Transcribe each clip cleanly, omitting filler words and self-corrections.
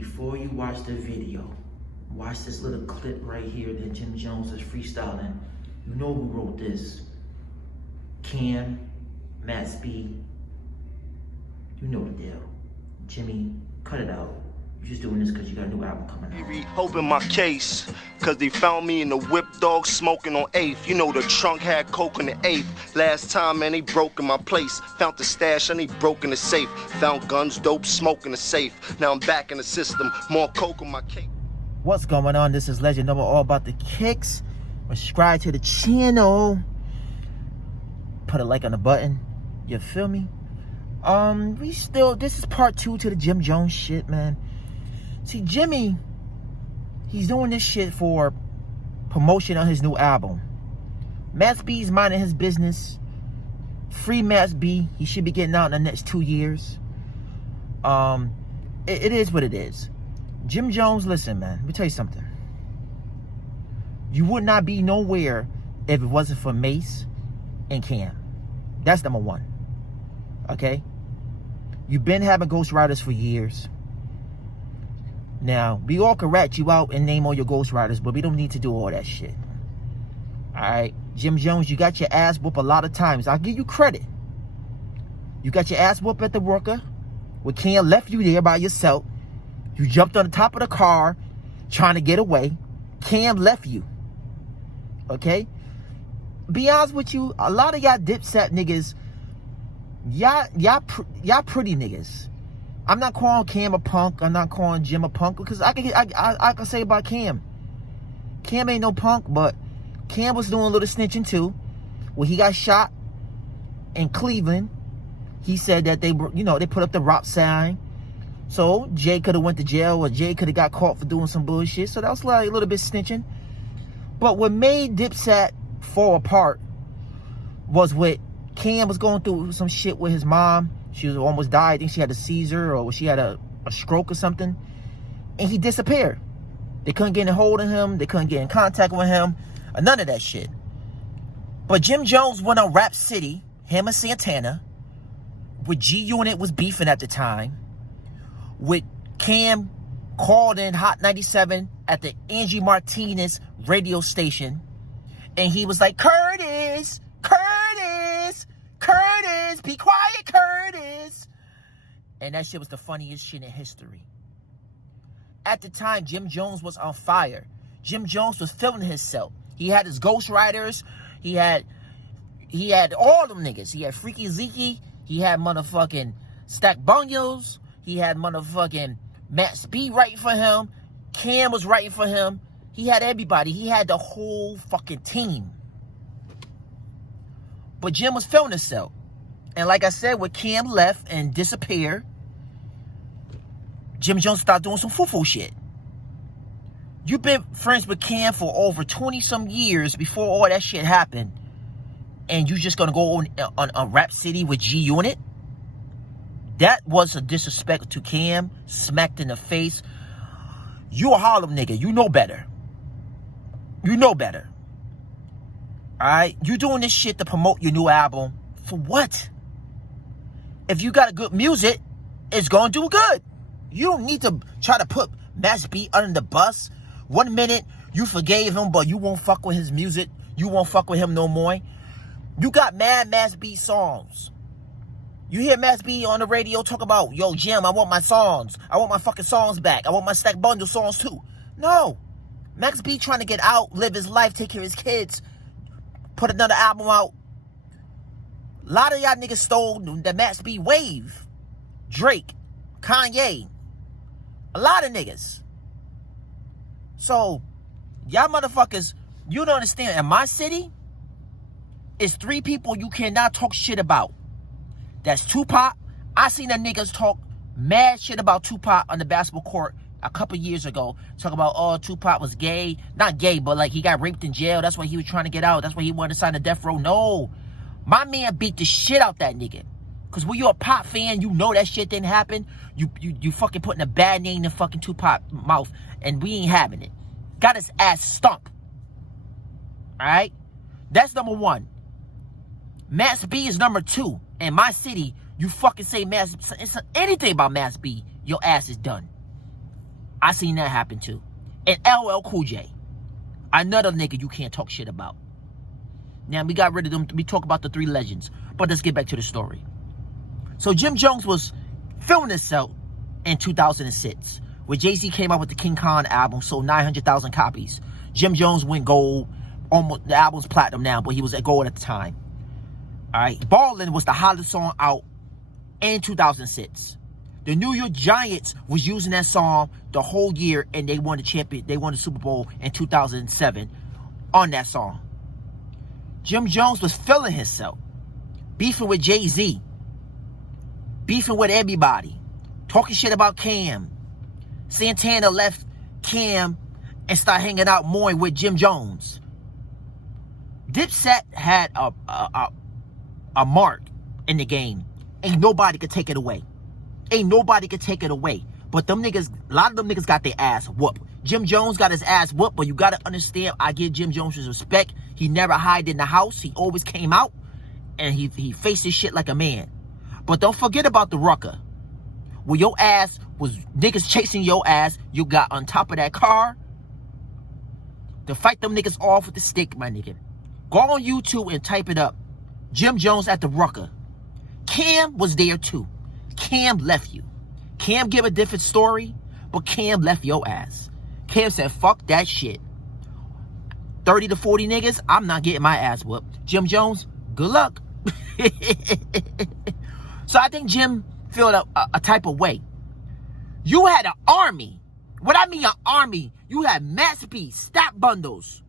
before you watch the video, watch this little clip right here that Jim Jones is freestyling. You know who wrote this. Cam, maxB. You know the deal. Jimmy, cut it out. You're just doing this because you got a new album coming out. Hoping my case, cause they found me in the whip dog smoking on 8th. You know the trunk had coke in the 8th. Last time, man, they broke in my place. Found the stash and they broke in the safe. Found guns, dope, smoke in the safe. Now I'm back in the system, more coke on my cake. What's going on? This is Legend Number All About the Kicks. Subscribe to the channel. Put a like on the button. You feel me? This is part 2 to the Jim Jones shit, man. See, Jimmy, he's doing this shit for promotion on his new album. maxB's minding his business. Free maxB. He should be getting out in the next 2 years. It is what it is. Jim Jones, listen, man. Let me tell you something. You would not be nowhere if it wasn't for Mace and Cam. That's number one. Okay? You've been having ghostwriters for years. Now, we all can rat you out and name all your ghostwriters, but we don't need to do all that shit. Alright? Jim Jones, you got your ass whooped a lot of times. I'll give you credit. You got your ass whooped at the worker. When Cam left you there by yourself. You jumped on the top of the car trying to get away. Cam left you. Okay? Be honest with you, a lot of y'all dipset niggas, y'all pretty niggas. I'm not calling Cam a punk. I'm not calling Jim a punk because I can say about Cam. Cam ain't no punk, but Cam was doing a little snitching too. When he got shot in Cleveland, he said that they put up the rock sign. So Jay could have went to jail, or Jay could have got caught for doing some bullshit. So that was like a little bit snitching. But what made Dipset fall apart was what Cam was going through some shit with his mom. She was almost died. I think she had a seizure or she had a stroke or something. And he disappeared. They couldn't get a hold of him. They couldn't get in contact with him. None of that shit. But Jim Jones went on Rap City, him and Santana, with G-Unit was beefing at the time. With Cam called in Hot 97 at the Angie Martinez radio station. And he was like, Curtis, be quiet, Curtis. And that shit was the funniest shit in history. At the time, Jim Jones was on fire. Jim Jones was feeling himself. He had his ghostwriters. He had all them niggas. He had Freaky Zeke. He had motherfucking Stack Bungles. He had motherfucking maxB writing for him. Cam was writing for him. He had everybody. He had the whole fucking team. But Jim was feeling himself. And like I said, when Cam left and disappeared, Jim Jones started doing some foo-foo shit. You've been friends with Cam for over 20-some years before all that shit happened. And you just gonna go on Rap City with G-Unit? That was a disrespect to Cam, smacked in the face. You a Harlem nigga. You know better. You know better. Alright? You doing this shit to promote your new album. For what? If you got a good music, it's gonna do good. You don't need to try to put maxB under the bus. 1 minute, you forgave him, but you won't fuck with his music. You won't fuck with him no more. You got mad maxB songs. You hear maxB on the radio talk about, yo, Jim, I want my songs. I want my fucking songs back. I want my Stack Bundle songs too. No. maxB trying to get out, live his life, take care of his kids, put another album out. A lot of y'all niggas stole the maxB wave. Drake, Kanye. A lot of niggas. So, y'all motherfuckers, you don't understand. In my city, it's 3 people you cannot talk shit about. That's Tupac. I seen that niggas talk mad shit about Tupac on the basketball court a couple years ago. Talk about, oh, Tupac was gay. Not gay, but like he got raped in jail. That's why he was trying to get out. That's why he wanted to sign a death row. No. My man beat the shit out that nigga. Because when you're a pop fan, you know that shit didn't happen. You fucking putting a bad name in fucking Tupac mouth. And we ain't having it. Got his ass stunk. Alright? That's number 1. maxB is number 2. In my city, you fucking say anything about maxB, your ass is done. I seen that happen too. And LL Cool J, another nigga you can't talk shit about. Now, we got rid of them. We talk about the three legends. But let's get back to the story. So Jim Jones was filming himself in 2006. Where Jay-Z came out with the King Khan album, sold 900,000 copies. Jim Jones went gold. Almost, the album's platinum now, but he was at gold at the time. All right. Ballin' was the hottest song out in 2006. The New York Giants was using that song the whole year, and they won the Super Bowl in 2007 on that song. Jim Jones was feeling himself, beefing with Jay-Z, beefing with everybody, talking shit about Cam. Santana left Cam and started hanging out more with Jim Jones. Dipset had a mark in the game. Ain't nobody could take it away. Ain't nobody could take it away. But them niggas, a lot of them niggas got their ass whooped. Jim Jones got his ass whooped, but you gotta understand, I give Jim Jones his respect. He never hid in the house. He always came out, and he faced his shit like a man. But don't forget about the rucker. Where your ass was niggas chasing your ass, you got on top of that car to fight them niggas off with the stick, my nigga. Go on YouTube and type it up. Jim Jones at the rucker. Cam was there too. Cam left you. Cam gave a different story, but Cam left your ass. Cam said, fuck that shit. 30 to 40 niggas, I'm not getting my ass whooped. Jim Jones, good luck. So I think Jim felt a type of way. You had an army. What I mean an army, you had maxB, stat bundles.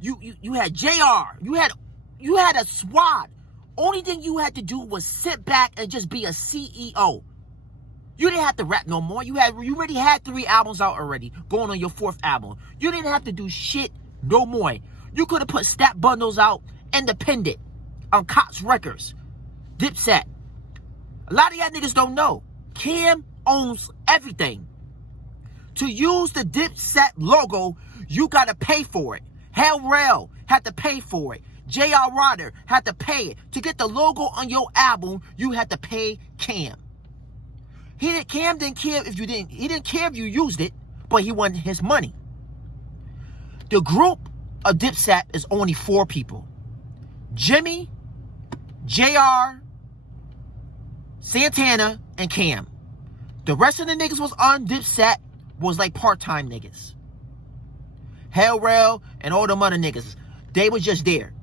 You had JR. You had a squad. Only thing you had to do was sit back and just be a CEO. You didn't have to rap no more. You already had 3 albums out already, going on your 4th album. You didn't have to do shit no more. You could have put stat bundles out independent on Cox Records, Dipset. A lot of y'all niggas don't know. Cam owns everything. To use the Dipset logo, you gotta pay for it. Hell Rell had to pay for it. J.R. Rodder had to pay it. To get the logo on your album, you had to pay Cam. Cam didn't care if you didn't. He didn't care if you used it, but he wanted his money. The group of Dipset is only 4 people: Jimmy, JR, Santana, and Cam. The rest of the niggas was on Dipset was like part-time niggas. Hell Rell and all them other niggas, they was just there.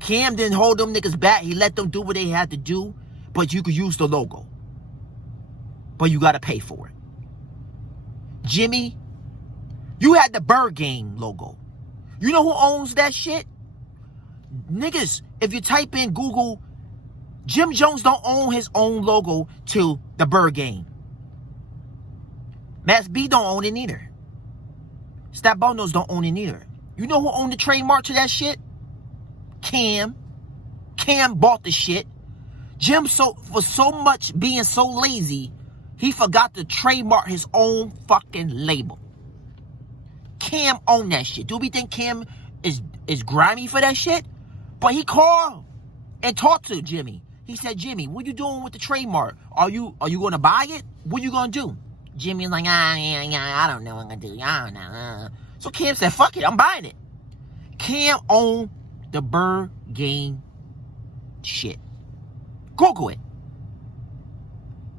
Cam didn't hold them niggas back. He let them do what they had to do, but you could use the logo. But you gotta pay for it. Jimmy, you had the Bird Game logo. You know who owns that shit? Niggas, if you type in Google, Jim Jones don't own his own logo to the Bird Game. maxB don't own it neither. Stat Bundles don't own it neither. You know who owned the trademark to that shit? Cam. Cam bought the shit. Jim, for so much being so lazy, he forgot to trademark his own fucking label. Cam owned that shit. Do we think Cam is grimy for that shit? But he called and talked to Jimmy. He said, Jimmy, what you doing with the trademark? Are you going to buy it? What you going to do? Jimmy's like, I don't know what I'm going to do. I don't know. So Cam said, fuck it, I'm buying it. Cam owned the Bird Game shit. Google it.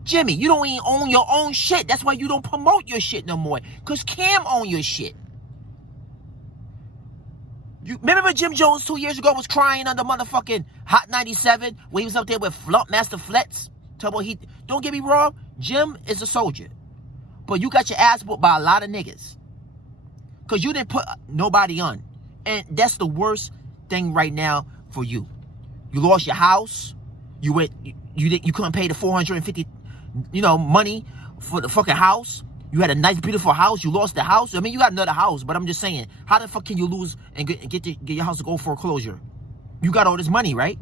Jimmy, you don't even own your own shit. That's why you don't promote your shit no more. Because Cam own your shit. You remember when Jim Jones 2 years ago was crying under motherfucking Hot 97 when he was up there with Master Flex? Don't get me wrong, Jim is a soldier. But you got your ass whooped by a lot of niggas. Because you didn't put nobody on. And that's the worst thing right now for you. You lost your house. You couldn't pay the $450, money for the fucking house. You had a nice, beautiful house. You lost the house. I mean, you got another house, but I'm just saying, how the fuck can you lose and get your house to go foreclosure? You got all this money, right?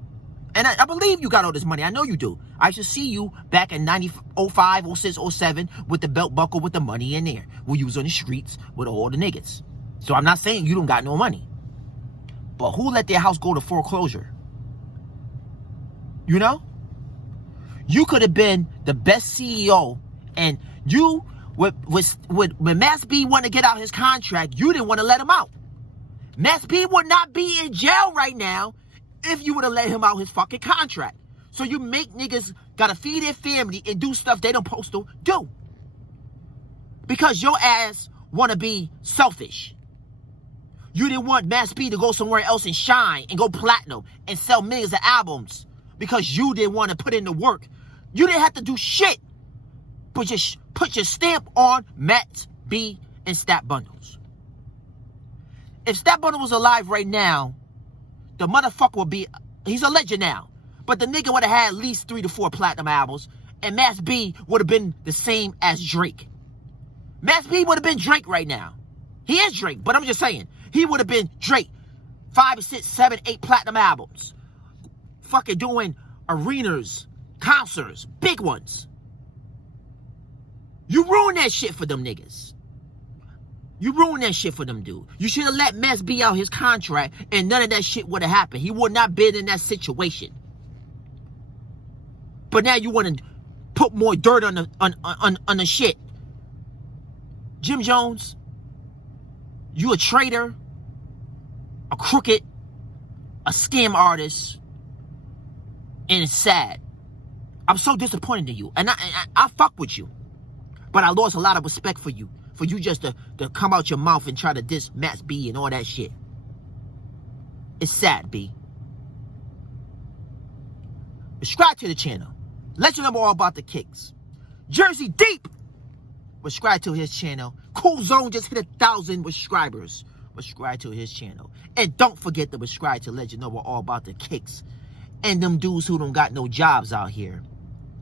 And I believe you got all this money. I know you do. I should see you back in 05, 06, 07 with the belt buckle with the money in there. You was on the streets with all the niggas. So I'm not saying you don't got no money. But who let their house go to foreclosure? You know? You could have been the best CEO, and you when maxB wanted to get out his contract, you didn't want to let him out. maxB would not be in jail right now if you would have let him out his fucking contract. So you make niggas gotta feed their family and do stuff they don't supposed to do. Because your ass wanna be selfish. You didn't want maxB to go somewhere else and shine and go platinum and sell millions of albums because you didn't want to put in the work. You didn't have to do shit, but just put your stamp on maxB and Stat Bundles. If Stat Bundle was alive right now, the motherfucker would be, he's a legend now, but the nigga would have had at least 3 to 4 platinum albums, and maxB would have been the same as Drake. maxB would have been Drake right now. He is Drake, but I'm just saying, he would have been Drake. 5, 6, 7, 8 platinum albums. Fucking doing arenas, concerts, big ones. You ruined that shit for them niggas. You ruined that shit for them, dude. You should have let maxB out his contract and none of that shit would have happened. He would not been in that situation. But now you want to put more dirt on the shit. Jim Jones, you a traitor, a crooked, a scam artist, and it's sad. I'm so disappointed in you. And I fuck with you. But I lost a lot of respect for you. For you just to come out your mouth and try to diss maxB and all that shit. It's sad, B. Subscribe to the channel. Let you know all about the kicks. Jersey Deep. Subscribe to his channel. Cool Zone just hit 1,000 subscribers. Subscribe to his channel. And don't forget to subscribe to let you know all about the kicks. And them dudes who don't got no jobs out here.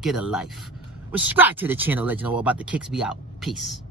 Get a life. Subscribe to the channel. Let you know all about the kicks. Be out. Peace.